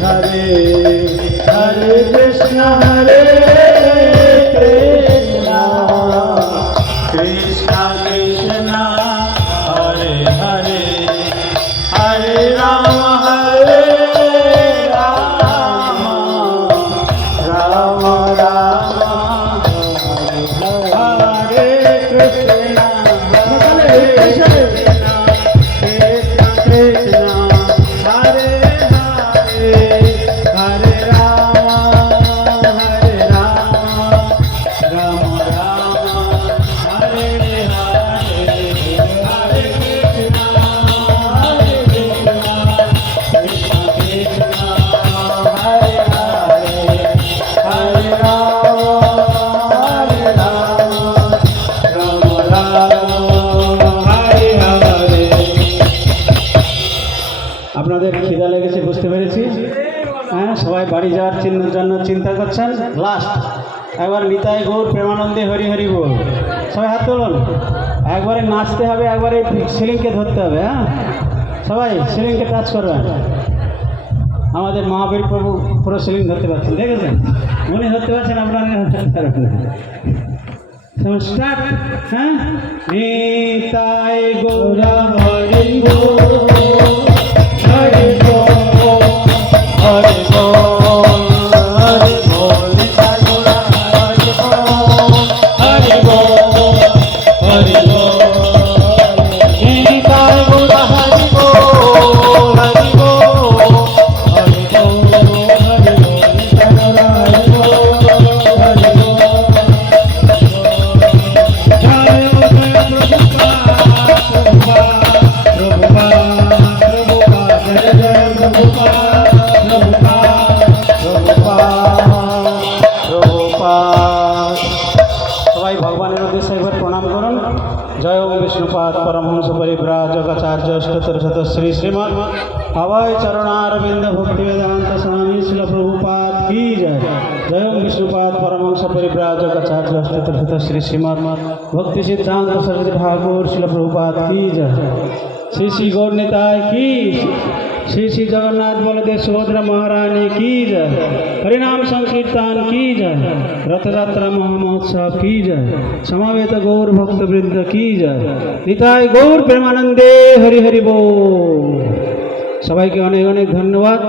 हरे हरे कृष्ण कृष्ण कृष्ण हरे हरे हरे राम राम राम हरे कृष्ण कृष्ण कृष्ण हरे हरे हरे राम राम राम हरे हरे हरे कृष्ण कृष्ण कृष्ण हरे हरे हरे राम हरे हरे। আপনাদের খিদা লেগেছে বুঝতে পেরেছি। হ্যাঁ, সবাই বাড়ি যাওয়ার জন্য চিন্তা করছেন। লাস্ট একবার নিতাই গৌর প্রেমানন্দে হরি হরি বল, সবাই হাত তুলুন। একবারে নাচতে হবে, একবারে সিলিংকে ধরতে হবে। হ্যাঁ, সবাই সিলিংকে টাচ করবেন। আমাদের মহাবীর প্রভু পুরো সিলিং ধরতে পারছেন, দেখেছেন? উনি ধরতে পারছেন, আপনারা ধরতে পারবেন না। স্টার্ট। হ্যাঁ, নিতাই গৌর হরি বল হরি বল হরি বল হরি বল নিতাই গৌর হরি বল হরি বল হরি বল নিতাই গৌর হরি বল হরি বল হরি বল হরি বল নিতাই গৌর হরি বল হরি বল। সবাই ভগবানের উদ্দেশ্যে একবার প্রণাম করুন। জয় ওম বিষ্ণুপাদ পরমহংস পরিব্রাজকাচার্য অষ্টতর শত শ্রী শ্রীমৎ অভয় চরণারবিন্দ ভক্তি বেদান্ত স্বামী শিল প্রভুপাদ কি জয়। জয় ওম বিষ্ণুপাদ পরমহংস পরিব্রাজকাচার্য অষ্টতর শত শ্রী শ্রীমৎ ভক্তি সিদ্ধান্ত সরস্বতী ঠাকুর শিল প্রভুপাদ কি জয়। শ্রী শ্রী গৌর নিতাই কি, श्री श्री जगन्नाथ बलदेव सुभद्रा महारानी की जय। हरिनाम संकीर्तन की जय। रथ यात्रा महामहोत्सव की जय। समावेत गौर भक्त वृंद की जय। निताय गौर प्रेमानंदे हरि हरि बोल। सबाइके अनेक अनेक धन्यवाद।